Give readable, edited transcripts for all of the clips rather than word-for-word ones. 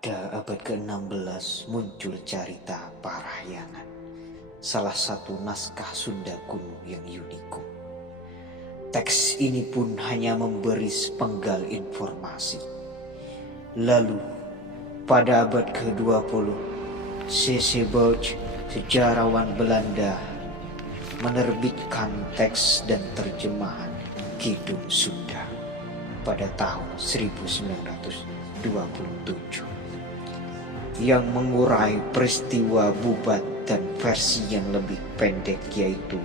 Pada abad ke-16 muncul cerita Parahyangan, salah satu naskah Sunda kuno yang unikum. Teks ini pun hanya memberi sepenggal informasi. Lalu, pada abad ke-20, C.C. Bauch, sejarawan Belanda, menerbitkan teks dan terjemahan Kidung Sunda pada tahun 1927 yang mengurai peristiwa Bubat dan versi yang lebih pendek yaitu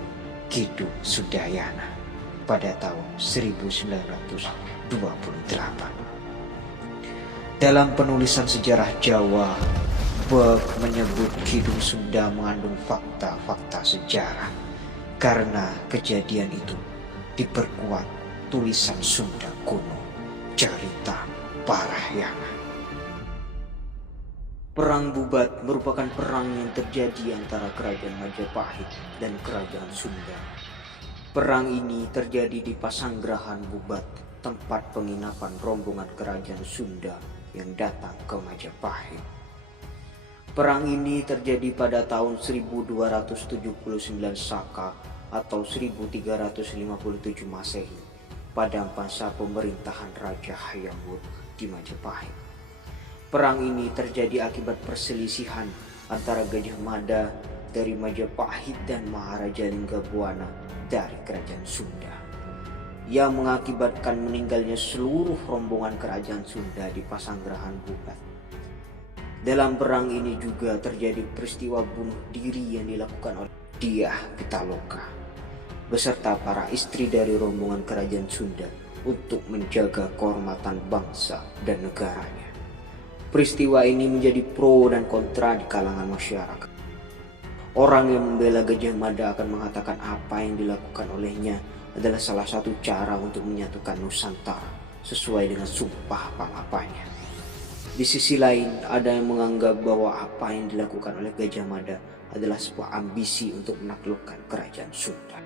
Kidung Sudayana pada tahun 1928. Dalam penulisan sejarah Jawa, Beuck menyebut Kidung Sunda mengandung fakta-fakta sejarah karena kejadian itu diperkuat tulisan Sunda kuno, cerita Parahyangan. Perang Bubat merupakan perang yang terjadi antara kerajaan Majapahit dan kerajaan Sunda. Perang ini terjadi di Pasanggerahan Bubat, tempat penginapan rombongan kerajaan Sunda yang datang ke Majapahit. Perang ini terjadi pada tahun 1279 Saka atau 1357 Masehi pada masa pemerintahan Raja Hayam Wuruk di Majapahit. Perang ini terjadi akibat perselisihan antara Gajah Mada dari Majapahit dan Maharaja Linggabwana dari kerajaan Sunda, yang mengakibatkan meninggalnya seluruh rombongan kerajaan Sunda di Pasanggerahan Bubat. Dalam perang ini juga terjadi peristiwa bunuh diri yang dilakukan oleh Dyah Pitaloka beserta para istri dari rombongan kerajaan Sunda untuk menjaga kehormatan bangsa dan negaranya. Peristiwa ini menjadi pro dan kontra di kalangan masyarakat. Orang yang membela Gajah Mada akan mengatakan apa yang dilakukan olehnya adalah salah satu cara untuk menyatukan Nusantara sesuai dengan sumpah palapanya. Di sisi lain, ada yang menganggap bahwa apa yang dilakukan oleh Gajah Mada adalah sebuah ambisi untuk menaklukkan kerajaan Sunda.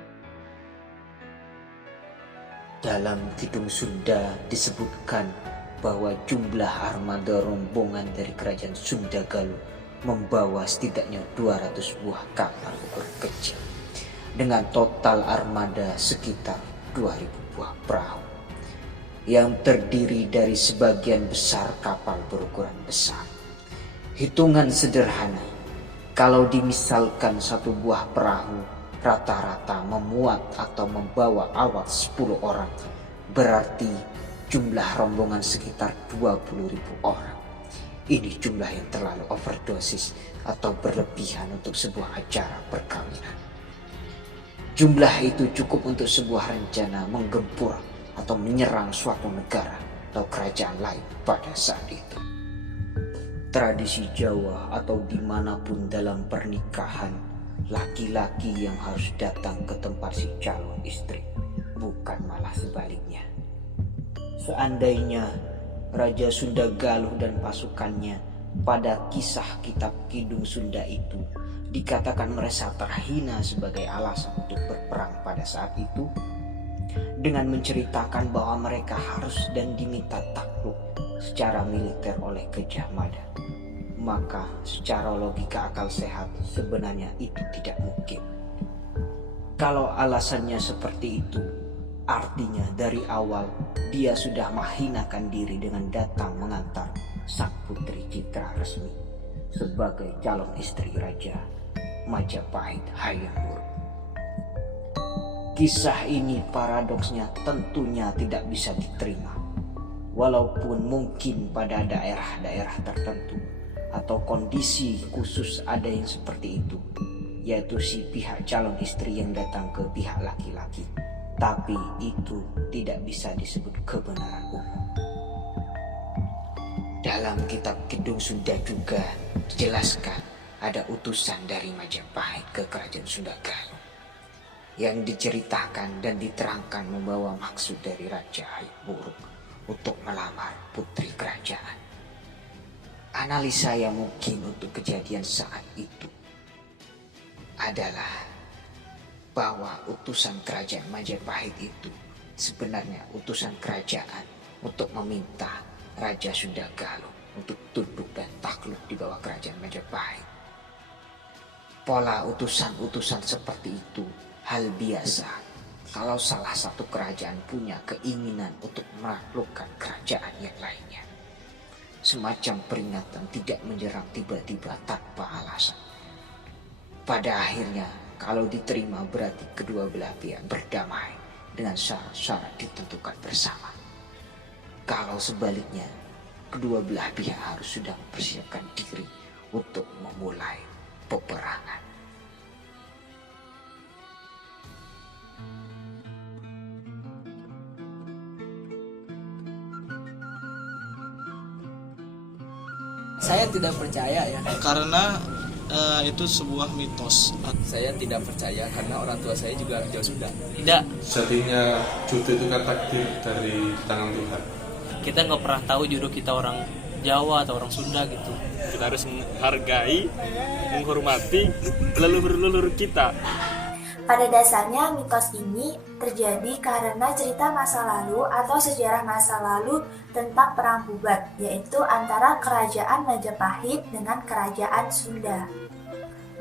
Dalam Kidung Sunda disebutkan bahwa jumlah armada rombongan dari kerajaan Sunda Galuh membawa setidaknya 200 buah kapal ukuran kecil dengan total armada sekitar 2000 buah perahu yang terdiri dari sebagian besar kapal berukuran besar. Hitungan sederhana, kalau dimisalkan satu buah perahu rata-rata memuat atau membawa awak 10 orang, berarti jumlah rombongan sekitar 20.000 orang. Ini jumlah yang terlalu overdosis atau berlebihan untuk sebuah acara perkawinan. Jumlah itu cukup untuk sebuah rencana menggempur atau menyerang suatu negara atau kerajaan lain pada saat itu. Tradisi Jawa atau dimanapun dalam pernikahan, laki-laki yang harus datang ke tempat si calon istri, bukan malah sebaliknya. Seandainya Raja Sunda Galuh dan pasukannya pada kisah kitab Kidung Sunda itu dikatakan merasa terhina sebagai alasan untuk berperang pada saat itu, dengan menceritakan bahwa mereka harus dan diminta takluk secara militer oleh Gajah Mada, maka secara logika akal sehat sebenarnya itu tidak mungkin. Kalau alasannya seperti itu, artinya dari awal dia sudah menghinakan diri dengan datang mengantar sang putri Citra resmi sebagai calon istri Raja Majapahit Hayam Wuruk. Kisah ini paradoksnya tentunya tidak bisa diterima, walaupun mungkin pada daerah-daerah tertentu atau kondisi khusus ada yang seperti itu, yaitu si pihak calon istri yang datang ke pihak laki-laki. Tapi itu tidak bisa disebut kebenaran umum. Dalam kitab Kidung Sunda juga dijelaskan ada utusan dari Majapahit ke kerajaan Sunda Galuh yang diceritakan dan diterangkan membawa maksud dari Raja Hayam Wuruk untuk melamar putri kerajaan. Analisa yang mungkin untuk kejadian saat itu adalah bahwa utusan kerajaan Majapahit itu sebenarnya utusan kerajaan untuk meminta Raja Sunda Galuh untuk tunduk dan takluk di bawah kerajaan Majapahit. Pola utusan-utusan seperti itu hal biasa kalau salah satu kerajaan punya keinginan untuk menaklukkan kerajaan yang lainnya. Semacam peringatan tidak menyerang tiba-tiba tanpa alasan. Pada akhirnya, kalau diterima berarti kedua belah pihak berdamai dengan syarat-syarat ditentukan bersama. Kalau sebaliknya, kedua belah pihak harus sudah mempersiapkan diri untuk memulai peperangan. Saya tidak percaya ya. Karena itu sebuah mitos. Saya tidak percaya karena orang tua saya juga jauh sudah. Tidak, Sejatinya jodoh itu kan takdir dari tangan Tuhan. kita nggak pernah tahu jodoh kita orang Jawa atau orang Sunda gitu. Kita harus menghargai, menghormati leluhur-leluhur kita. Pada dasarnya mitos ini terjadi karena cerita masa lalu atau sejarah masa lalu tentang perang Bubat, yaitu antara kerajaan Majapahit dengan kerajaan Sunda.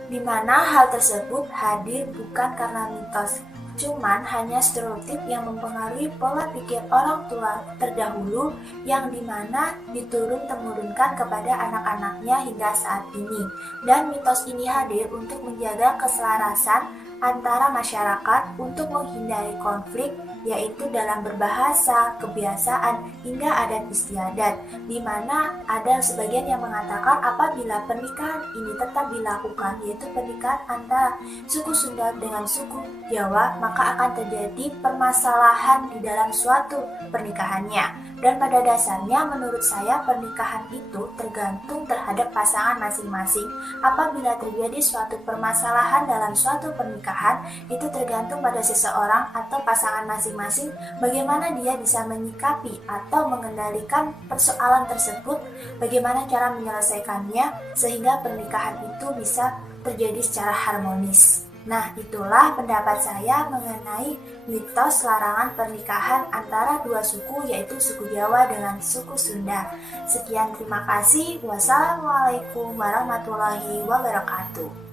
Di mana hal tersebut hadir bukan karena mitos, cuman hanya stereotip yang mempengaruhi pola pikir orang tua terdahulu yang dimana diturun-temurunkan kepada anak-anaknya hingga saat ini. Dan mitos ini hadir untuk menjaga keselarasan antara masyarakat untuk menghindari konflik, yaitu dalam berbahasa, kebiasaan, hingga adat istiadat, di mana ada sebagian yang mengatakan apabila pernikahan ini tetap dilakukan, yaitu pernikahan antara suku Sunda dengan suku Jawa, maka akan terjadi permasalahan di dalam suatu pernikahannya. Dan pada dasarnya menurut saya pernikahan itu tergantung terhadap pasangan masing-masing. Apabila terjadi suatu permasalahan dalam suatu pernikahan, itu tergantung pada seseorang atau pasangan masing-masing bagaimana dia bisa menyikapi atau mengendalikan persoalan tersebut, bagaimana cara menyelesaikannya sehingga pernikahan itu bisa terjadi secara harmonis. Nah, itulah pendapat saya mengenai mitos larangan pernikahan antara dua suku, yaitu suku Jawa dengan suku Sunda. Sekian, terima kasih. Wassalamualaikum warahmatullahi wabarakatuh.